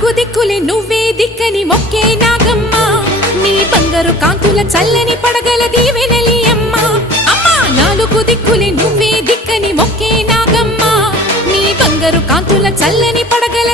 నాలుగు దిక్కులే నువ్వే దిక్కని మొక్కే నాగమ్మ నీ బంగారు కాంతుల చల్లని పడగల దీవెనలి అమ్మ అమ్మా నాలుగు దిక్కులే నువ్వే దిక్కని మొక్కే నాగమ్మ నీ బంగారు కాంతుల చల్లని పడగల